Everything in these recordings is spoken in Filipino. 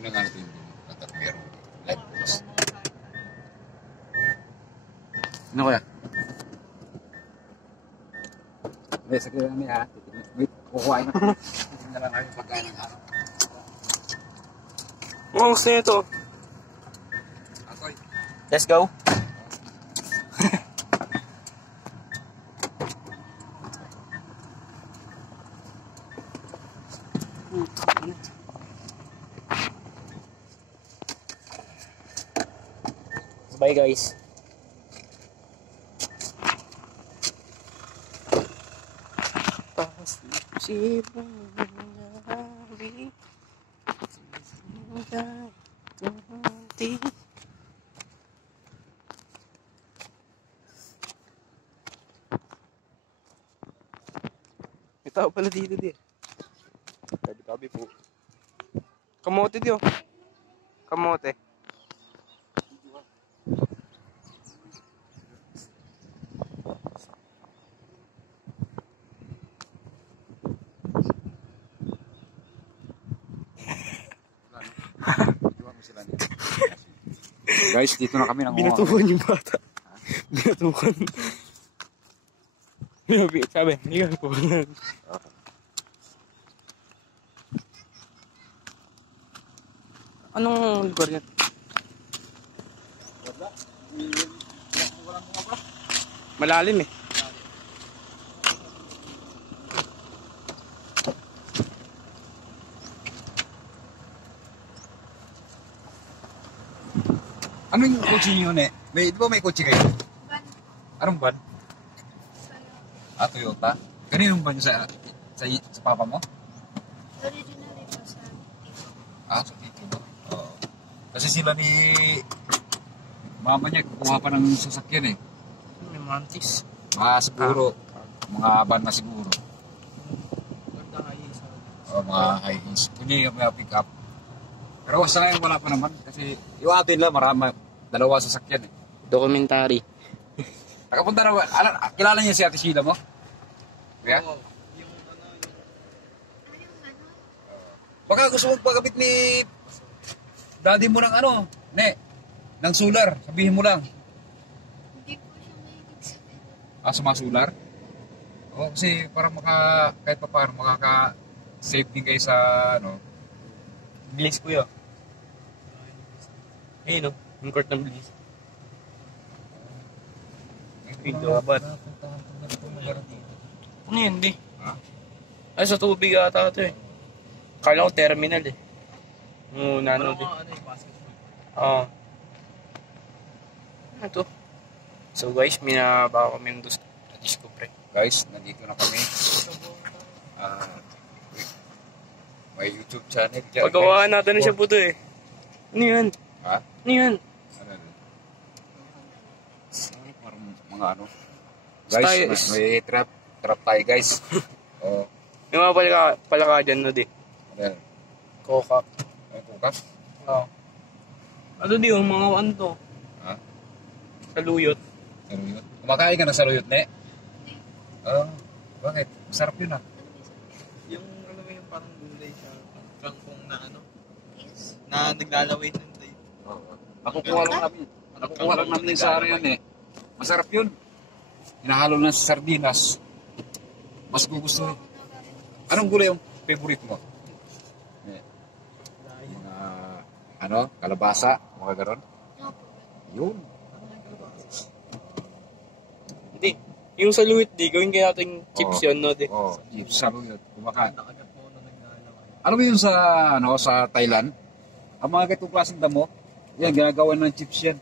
Yun na nga natin yung tatakbero. Live post. Ano kaya? Hindi, sakit lang niya ha. Wait, kukuhain na. Hindi na lang kayo pagkain ng araw. Oo, gusto nyo ito. Akoy. Let's go. Bye guys. May tao pala dito di. Tabi-tabi po. Kamote di oh. Kamote. Guys, dito na kami nanguha. Binatukan yung bata. Binatukan. Sabi, hindi ka po. Anong lugar yan? Malalim eh. Anong kotse niyo yun eh? Di ba may kotse kayo? Van. Anong van? Toyota. Kaninong van sa papa mo? Originally po sa Tito. Sa tito mo? Oo. Kasi sila ni mama niya kukuha pa ng sasakyan eh. May mantis. Siguro. Mga van na siguro. Mga high-ease. Kundi yung mga pick-up. Pero sa ngayon wala pa naman. Kasi yung atin lang dalawa sasakyan eh. Documentary. Nakapunta na ba? Kilala niya si Ate Sheila mo? Kaya? Yung ano? Baka gusto mong pagkabit ni daddy mo ng ng solar. Sabihin mo lang. Hindi po siya mahilig sa pera. Sa mga solar? Oo, kasi para kahit pa paano, makaka-save din kayo sa, Bliss ko yun. Ayun o, yung court ng Bliss. Pinto ba? Ano yun, di? Ha? Ay, sa tubig ata ito eh. Kala ko terminal eh. Nano di. Oo. Ano to? So guys, minaba kami ng discover. Guys, nandito na kami. May YouTube channel. Pagkawaan natin na siya po ito eh. Ano yan? Ha? Ano yan? Parang mga Guys, may trap tayo guys. Oh. May mga palaka dyan no di. Ano? Coca. May kuka? Oo. Ano di yung mga ano to? Ha? Saluyot. Saluyot? Kumakain ka ng saluyot, ne? Bakit? Masarap yun ah. Yung ano yung parang gulay siya, kangkong na Yes. na naglalaway ng day. Nakukuha lang namin sa area yun eh. Masarap yun. Hinahalo na sa sardinas. Mas gugustuhin. Anong gulay yung favorite mo? Mga, kalabasa, mga garon? Yun. Hindi. Yung saluyot di, gawin kaya natin chips yun no di. Chips saluyot. Kumakain. Alam mo yun sa Thailand? Ang mga ganitong klaseng damo, yan, ginagawa ng chips yan.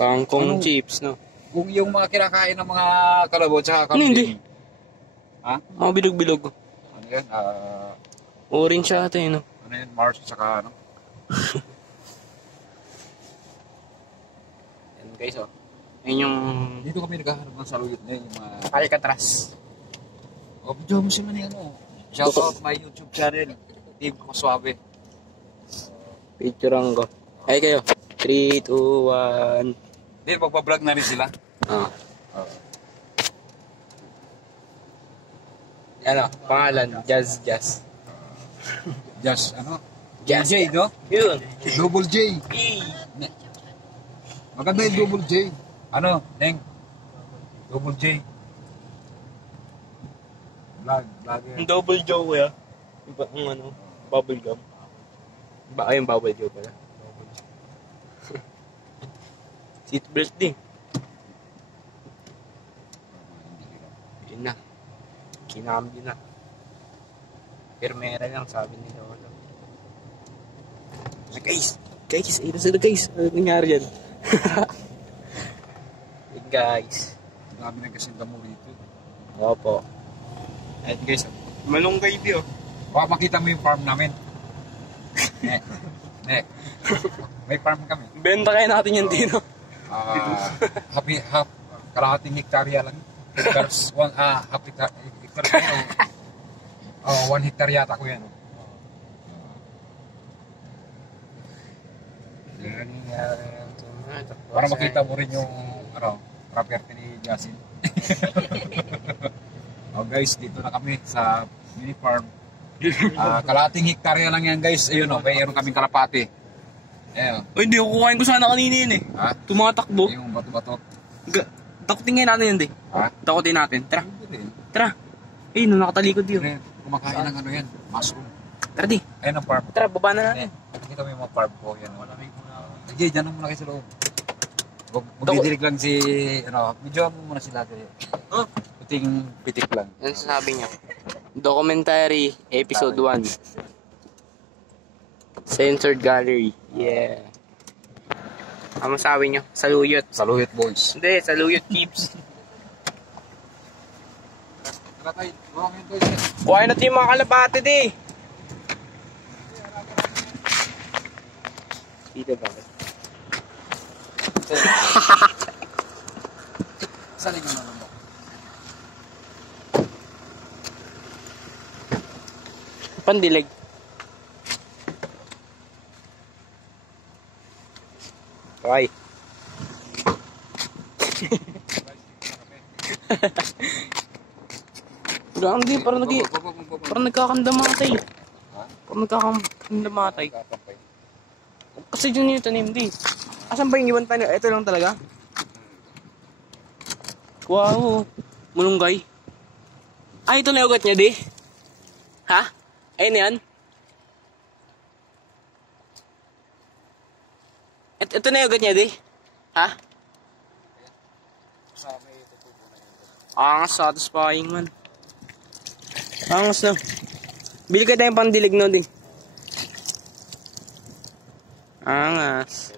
Kangkong chips no. Kung yung mga kinakain ng mga kalabaw tsaka Ano hindi? Ha? Mga bilog-bilog. Ano yan? Orange siya ata yun no. Ano yan? Mars tsaka Yan guys oh. Ayun yung Dito kami naghahanap ng saluyot na yung mga... Alcatraz. Video mo sila ni Shout out my YouTube channel. Team Koswabe. Picturean ko. Ay kayo. 3, 2, 1. Hindi, magpa-vlog na rin sila. Ano, pangalan, Jazz. Just, Double J, no? Yun. Double J. E. Maganda yung double J. Ano, Neng? Double J. Vlog Yung yan. double joe kuya. Yung ano, bubble gum. Ayun, bubble joe pala. Seatbelt din. Yun na. Kinambi na. Permera lang, sabi ni Lolo. Guys! Guys! Ayun na sila guys! Ano nangyari yan? Hey guys! Dami na kasing damo rito. Opo. At guys, malunggay di oh. Baka makita mo yung farm namin. Nek. May farm kami. Benta kaya natin yan din oh. Half, kalahating hektarya lang. Hectares, half hectare. 1 hectare yata ko yan. Para makita mo rin yung property ni Jasin. Guys, dito na kami sa mini farm. Kalahating hektarya lang yan guys. Ayun mayroon kaming kalapati. Ayun. Uy, hindi ko kukain ko sana kanina yun eh. Ha? Tumatakbo. Yung bato-bato. Takutin ngayon natin yun di. Ha? Takutin natin. Tara. Hindi rin. Tara. Eh, nung nakatalikod yun. Kumakain ng ano yan. Mushroom. Tara di. Ayun ang farm. Tara, baba na natin. Nakikita mo yung mga farm ko. Yan. Sige, dyan muna kayo sa loob. Magdidirig lang si, medyo mo muna sila. Oh. Puting pitik lang. Yan sabi niya. Documentary, episode 1. Censored Gallery. Yeah. Ano sabi niyo? Saluyot. Saluyot boys. Hindi, saluyot keeps. Tara tayo, bawang yun boys. Kuhain natin yung mga kalapate di. Dito ba? Saan yung naman mo? Pandilig. Okay. Parang di, parang nagkakandamatay. Parang nagkakandamatay. Kasi yun yung tanim di. Asan ba yung iwan tanim? Ito lang talaga. Wow. Mulunggay. Ay, ito na yung ugat niya di. Ha? Ayun na yan. Ito na yung ugat niya di. Ha? Angas, satisfying man. Angas na. Bili ka tayong pandilig no di. Angas.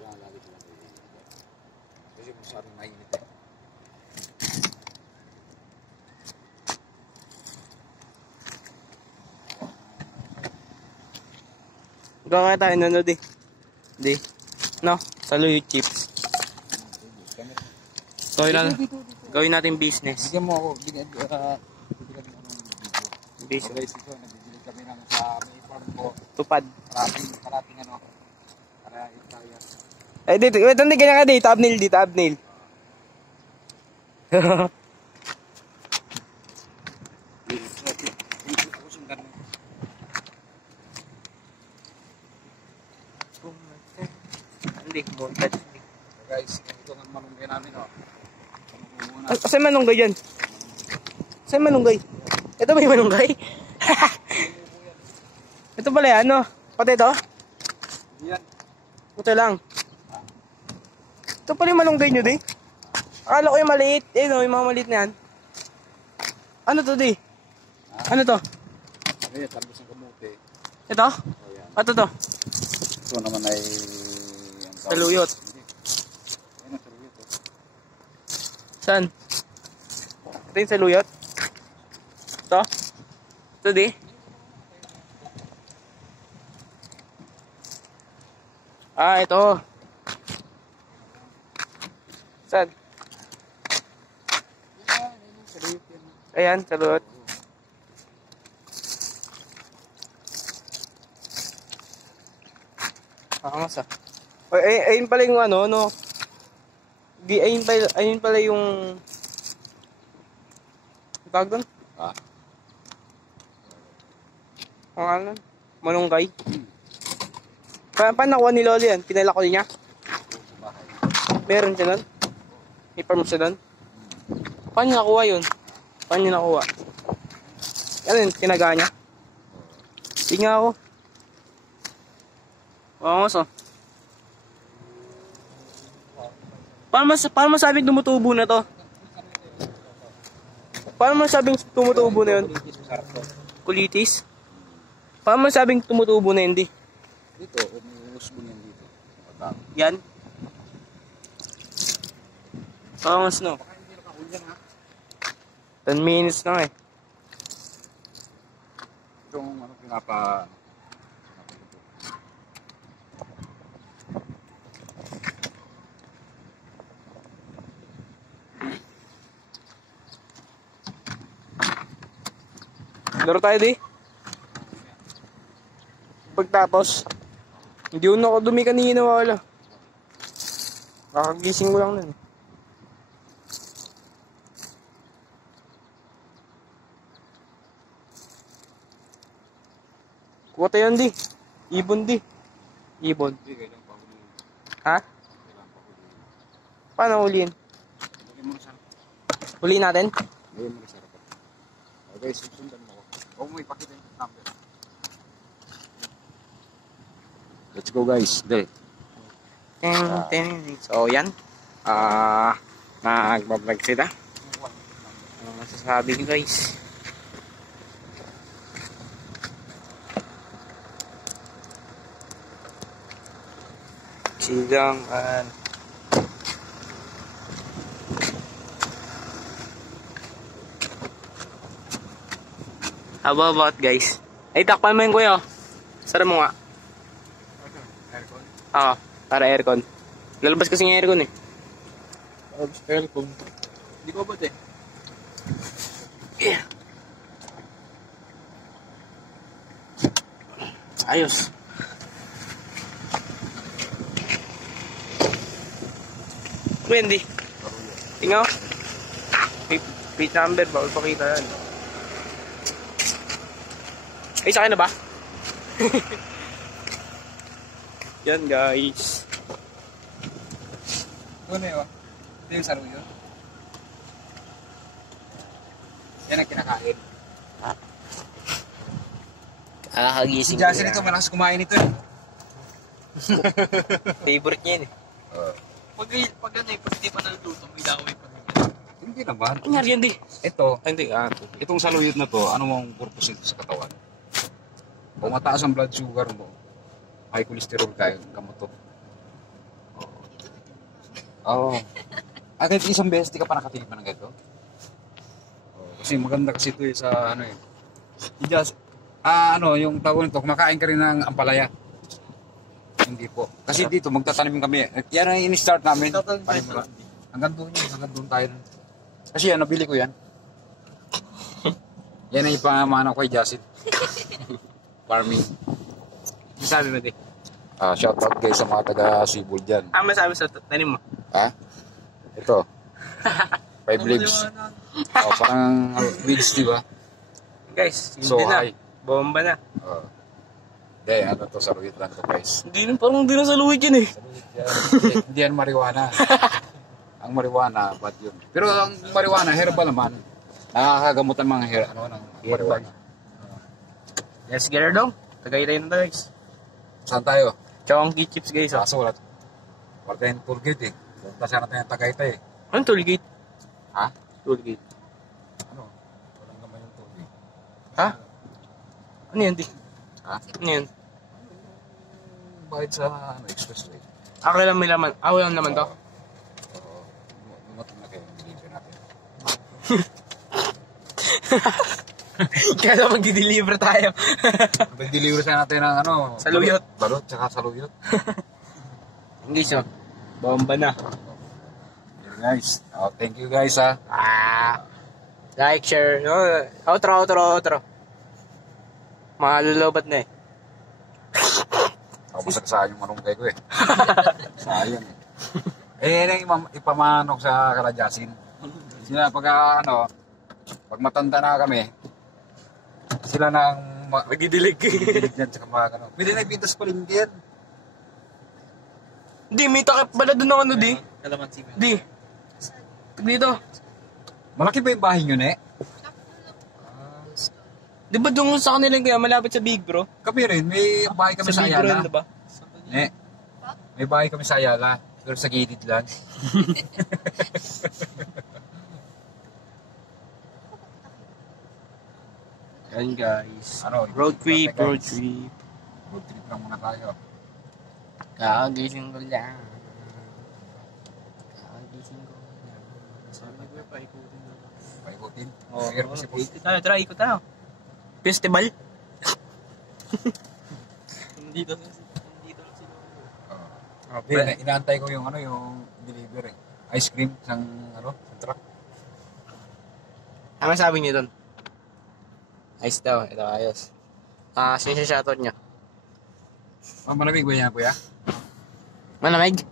Kasi masyadong mainit eh. Gawin tayo nanood eh. Di. No? Saluyot chips. Gawin natin business. Bigyan mo ako, bigyan mo ng video. Business. Guys, ito, nabibili kami ng sa may farm ko. Tupad. Parating ano. Para itaya. Eh, dito. Wait, hindi. Ganyan ka di. Thumbnail di. Thumbnail. Hindi. Montage. Guys, ito ang malunggay namin Saan manunggay yan? Saan manunggay? Ito ba yung manunggay? Ito pala yan, no? Pati ito? Yan. Ito lang. Ito pala yung malunggay nyo, di? Akala ko yung maliit. Eh, no? Yung mga maliit na yan. Ano to, di? Ano to? Ayan, talbos ng kamote. Ito? Ano to? Ito naman ay... Saluyot. Ayan, saluyot. Saan? Ito yung saluyot? Ito? Ito, di? Ito. Saan? Ayan, saluyot. Angas ah. Ayun pala yung ano, no? Ayun pala yung... Tawag doon? Ang ano? Malunggay. Paano nakuha ni Lolo yan? Pinala ko niya? Sa bahay. Meron siya nun? May farm siya nun? Paano niya nakuha yun? Paano niya nakuha? Ano yun? Tinaga niya? Tingnan ako. Oo, so. Paano masabing tumutubo na to? Paano masabing tumutubo na yun? Kulitis? Paano masabing tumutubo na yun, di? Dito, umuus mo yan dito. Yan? Pangas no? Baka hindi nakakulyang ha. 10 minutes na eh. Itong ano, pinapa... Laro tayo di. Pagtapos, hindi ko na ako dumi kanina wala. Kakagising ko lang nun. Kuha tayo yan di. Ibon di. Ibon. Hindi, kailang pahulihin. Ha? Kailang pahulihin. Paano huliin? Lagyan mo na sarap. Huliin natin? Lagyan mo na sarap. Okay, sundan mo ako. Huwag mo ipakita yung number. Let's go guys. Dali. So yan. Nagbablog sila. Ano masasabi nyo guys? Silang how about guys? Ay, takpan mo yun kuya. Sara mo nga. Aircon? Oo, para aircon. Lalabas kasi yung aircon eh. Aircon. Hindi ko abot eh. Yeah. Ayos. Wendy. Tingnan. Plate number, bawal pakita yan. Ay, sa akin na ba? Yan guys. Ano yun? Ito yung saro yun. Yan ang kinakain. Si Hagising Jason ito, malakas kumain ito eh. Favorite niya yun eh. Pag ano eh, pag hindi pa naluto, may daway pa rin. Hindi naman. Nangyari yan di. Ito, Ay, hindi. itong saluyot na to, ano mong purpose nito sa katawan? Kung mataas ang blood sugar mo, high cholesterol ka, gamot to. Oo. Kahit isang beses, di ka pa nakatipan ng ganito? Kasi maganda kasi ito eh, sa ano eh. Just, yung tawag nito, kumakain ka rin ng ampalaya. Hindi po. Kasi dito, magtatanim kami. Yan ang in-start namin. Panimula. Hanggang doon tayo. Kasi yan, nabili ko yan. Yan ang ipamana ko kay Jasit. Farming. Sabi mo di. Shout out guys sa mga taga Sibol dyan. Masabi sa tanim mo. Ha? Ito. 5 leaves. Parang weeds, di ba? Guys, So hindi na. high. Bomba na. Hindi, ano to, saluit lang to guys. Parang hindi na sa luwit yun eh. Saluit yan. Hindi yan marijuana. Ang marijuana, bad yun. Pero ang marijuana, herbal naman. Nakakagamot ang mga ng marijuana. Yes, get her dong. Tagay tayo na guys. Saan tayo? Chonky chips guys. Kaso wala tayong tour gate eh. Punta sana tayong Tagaytay eh. Anong toll gate? Ha? Toll gate. Ano? Walang naman yung tour gate. Ha? Ano yan di? Ha? Ano yan? Bahid sa expressway. Ako lang may laman. Walang naman to. Lumatong na kayo. Deliver natin. Kaya mag-deliver tayo. Mag-deliver sana natin ng ano. Saluyot. Balot, tsaka saluyot. Hindi siya. Bomba na. Yeah, guys. Thank you guys ha. Like, share. Outro. Malulubat na eh. Ako masagsayang yung manunggay ko eh. Sayang eh. Yan ang ipamanok sa Kalajasin. Sila pag matanda na kami, sila nang Magidilig. dilig yan sa mga ano. Pwede na ipintas pa rin yan. Di, may takip pala doon ng ano, di. Kalamansi mo. Di. Dito. Malaki ba yung bahay nyo, ne? Di ba doon sa kanila kaya malapit sa Big Bro? Kami rin, may bahay kami sa Big Bro Ayala. yun, diba? Ne? May bahay kami sa Ayala. Pero sa gilid lang. Yan guys. Ano, Road trip, guys. road trip. Road trip lang muna tayo. Kakagising ko lang. Kakagising ko lang. Sabi ko, paikutin na. Paikutin. Oh, Mayroon kasi po. tara, ikot tayo. Festival? Nandito lang sila. Okay. Inaantay ko yung ano, yung delivery. Ice cream, isang ano, isang truck. Ano sabi niyo doon? Ayos daw, ito ayos. Sino siya shoutout niyo? Malamig ba yan, kuya? Malamig?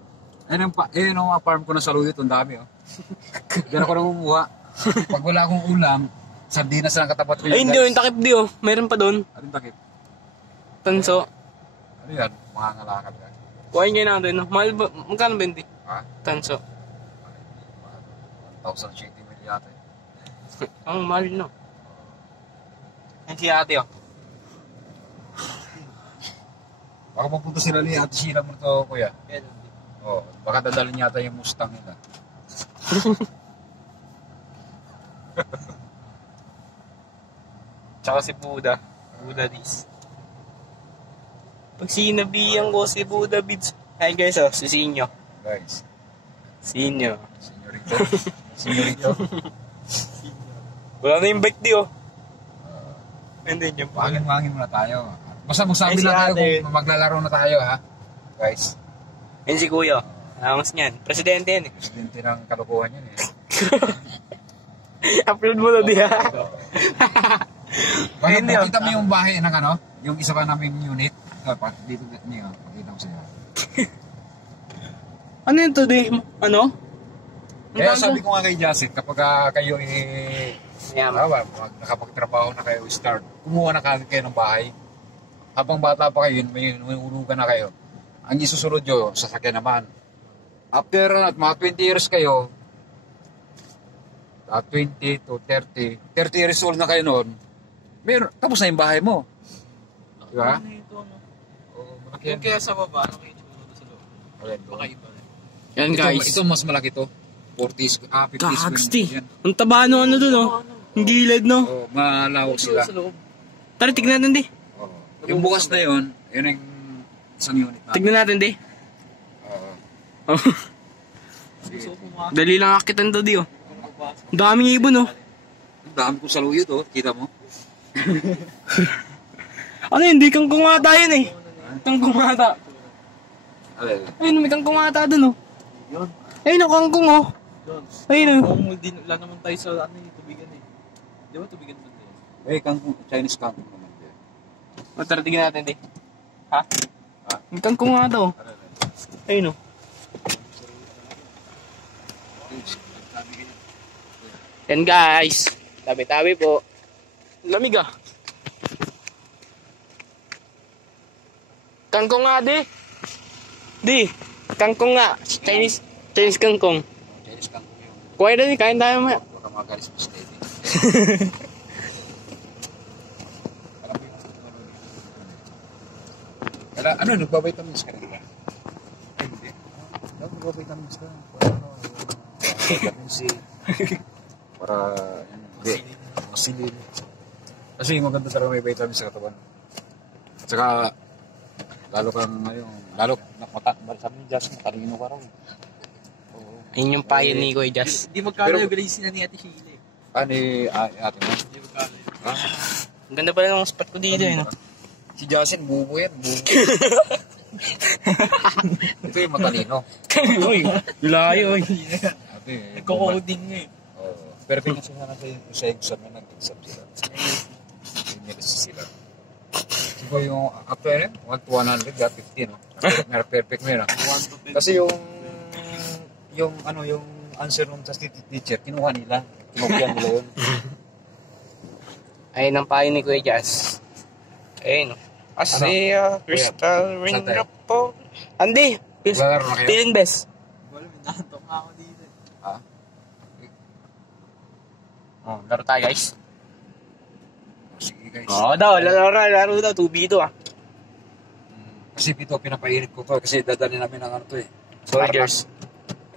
Ayun yung farm ko na saludit, ang dami, oh. Diyan ako namumuha. Pag wala akong ulam, sardinas lang katapat ko Ay, hindi yung takip di oh. Mayroon pa doon. Anong takip? Tanso. Ano yan? Mga ngalakad ka. Kuhain kayo natin, no? Mahal ba? Magkano ba hindi? Ha? Tanso. 1,080 mil yata eh. Ang mahal, no? Yan si ate, oh. Baka mapunta sila ni Ate Sheila mo to, kuya. Kaya Oh, baka dadalhin yata yung Mustang nila. Tsaka si Buda. Buda Dis. Pag sinabihan ko si Buda Bids. Hi guys, oh. Si Sinyo. Guys, Sinyo. senyorito. Senyorito. Wala na yung bike di, oh. And then yung Wangin muna tayo. Basta magsabi Ay, si lang tayo ate. kung maglalaro na tayo, ha? Guys, Yan si Kuya. Angas niyan. Presidente yan, eh. presidente ng kalokohan yan, eh. Upload mo na di, ha? Bakit Hindi, oh. makita mo yung bahay ng ano? Yung isa pa naming unit? Dito niyo, pakita ko sa'yo. Ano yun to, di? Ano? Kaya sabi ko nga kay Jacek, kapag kayo Yaman. nakapagtrabaho na kayo, start, kumuha na kagad kayo ng bahay. Habang bata pa kayo, may ulugan na kayo. Ang isusunod nyo, sasakyan naman. After mga 20 years kayo, 20 to 30 years old na kayo noon, tapos na yung bahay mo. Di ba? ano ito, ano? Oo, malaki Yung yan. kaya sa baba, ano kayo dito sa loob? Ayan, Baka iba rin. Yan, guys. Ito mas malaki to. 50 square Kaksti. meter yan. Ang taba no ano dun, oh. Ang gilid, no? Oo, malawak sila. Sa loob. Tara, tignan natin, di. Oo. Yung bukas na yun, yun yung isang unit na. Tignan natin, di. Oo. Oh. So, pumasok Dali lang akitan to, di, oh. kung papasok. Ang daming ibon, oh. Ang dami kong saluyot, oh. Kita mo? Ano yun, di kangkong ata yun, eh. Kangkong ata. Alay. Ayun, may kangkong ata dun, oh. Yun. Ayun, oh, kangkong, oh. Yun. Ayun, oh. Kung wala naman tayo sa ano yung tubigan eh. Di ba tubigan ba tayo? Chinese kangkong naman. O, tara, tignan natin, di. Ha? Ha? May kangkong ata, oh. Ayun, oh. Yan, guys. Tabi-tabi po. Lamig, ah. Kangkong nga, di. Di. Kangkong nga. Chinese kangkong. Chinese kangkong yun. Kuha na, kain tayo, ma. Baka magalis mo sa lady. Alam mo yung Kala, ano, nagbabitamins ka rin ba? Ay, hindi. Nagbabitamins ka. Vitamin C. Para, hindi. Masilin. Kasi maganda talaga may vitamins sa katawan. At saka, lalo kang ngayon, lalo, sabi ni Jess, matalino ka raw. Oo. Ayun yung payo ni Kuya Jazz. Di magkano Pero- yung galisin na ni Ate Sheila eh. Ano ate mo? Di magkano yun. Ah, Ang ganda pala ng spot ko dito, eh, no? si Jasin, bubo yan, bubo. Ito yung matalino. Uy, layo, uy. Ate, Nagko-coding nga eh. oh, perfect kasi nga sa exam na nag-exam sila. Inyelis sila. Siguro yung, after 1 to 100, 50, no? Perfect mo yun, ah. 1 to 10. Kasi yung answer nung sa teacher, kinuha nila. Kinopyan nila yun. Ayun ang payo ni Kuya Jazz. Ayun, no? Asya, crystal Saan ring tayo? po. Andi, Maglalaro na kayo? Feeling best. Wala, may nahantok nga ako dito. Ha? Oh, laro tayo guys. Sige guys. Oo daw, laro daw, 2v2 ah. Kasi ito, pinapainit ko to. Kasi dadali namin ng ano to eh. Soldiers.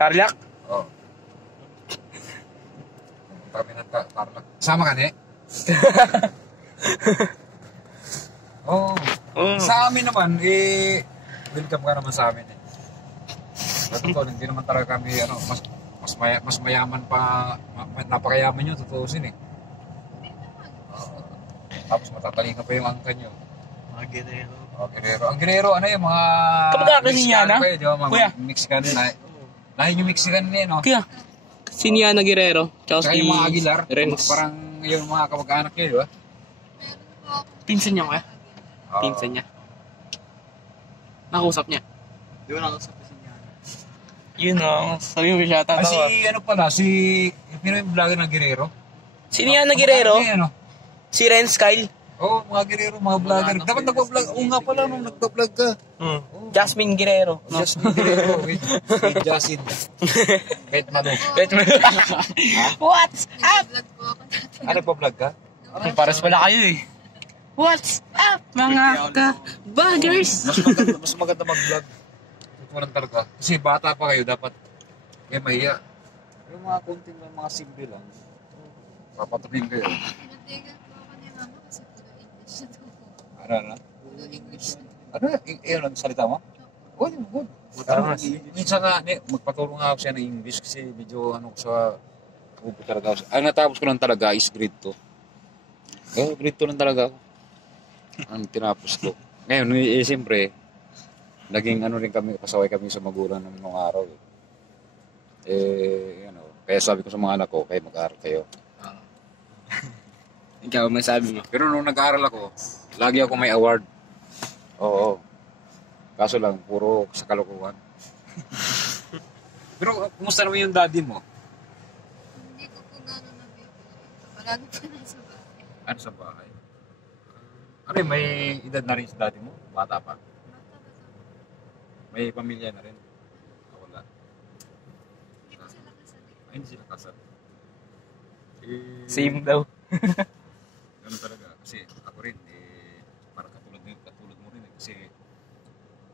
Tarlac? Oo. Kami ng Tarlac. Sama ka ni? Oo. Sa amin naman, welcome ka naman sa amin eh. Sa totoo, hindi naman talaga kami, mas mayaman pa, napakayaman nyo, tutuusin eh. Tapos matatalino pa yung angka nyo. Mga Guerrero. Oh, Guerrero. Ang Guerrero, ano yung mga... Kapag Siniana? Kayo, di ba? Mga Kuya. Mexican. Lahin yung Mexican niya, no? Kaya, Siniana Guerrero. Tsaka Tsaka yung mga Aguilar. Renz. Parang yung mga kamag-anak niya, di ba? Meron po ako. Pinsan niya kaya? Oo. Pinsan niya. Nakausap niya. Di ba nakasap kasi niya? Yun o, sabi mo siya Ay, tatawa. ano pala, Pino yung vlogger ng Guerrero? Siniana Guerrero? Ano? Si Renz Kyle? Oo, mga Guerrero, mga vlogger. Dapat nagpa-vlog. Oo nga pala, nung nagpa-vlog ka. Jasmine Guerrero. No? Just Guerrero. With Jasin. Kahit Manu. What's up? Nag-vlog po ako dati. Nagpa-vlog ka? Paras pala kayo eh. What's up mga ka-buggers? Mas maganda mag-vlog. Totoo lang talaga. Kasi bata pa kayo, dapat kayo mahiya. Yung mga konting lang, mga simple lang. Papatuloyin kayo. Pinatigan po ako ni mama kasi puro English na to. Ano? Puro English na. Ano? Iyon ang salita mo? Oh, yun, good. Minsan nga, magpaturo nga ako siya ng English kasi medyo ano ko sa upo talaga ako. Ang natapos ko lang talaga is grade 2. Grade 2 lang talaga ako. Ang tinapos ko. Ngayon, siyempre, naging ano rin kami, pasaway kami sa magulang ng mga araw. Kaya sabi ko sa mga anak ko, kayo mag-aaral kayo. Ikaw, may sabi mo. Pero nung nag-aaral ako, lagi ako may award. Oo. Kaso lang, puro sa kalokohan. Pero, kumusta naman yung daddy mo? Hindi ko po gano'n nabibigay. Palagi pa nasa bahay. Ano sa bahay? Ano yun, may edad na rin sa daddy mo? Bata pa? Bata ba sa May pamilya na rin? Wala. Hindi ko sila kasali. Ay, hindi sila kasal. Same daw. Ganun talaga. Kasi ako rin, parang katulad mo rin. Kasi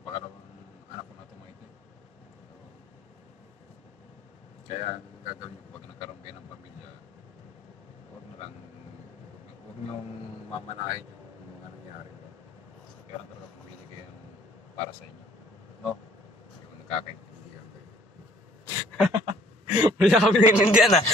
baka naman anak ko na tumayin. Kaya ang gagawin niyo pag nagkaroon kayo ng pamilya, huwag niyong mamanahin yung mga nangyari. Kaya lang talaga pumili kayo para sa inyo. No? Yung nakakaintindihan kayo. Wala kami naiintindihan ah.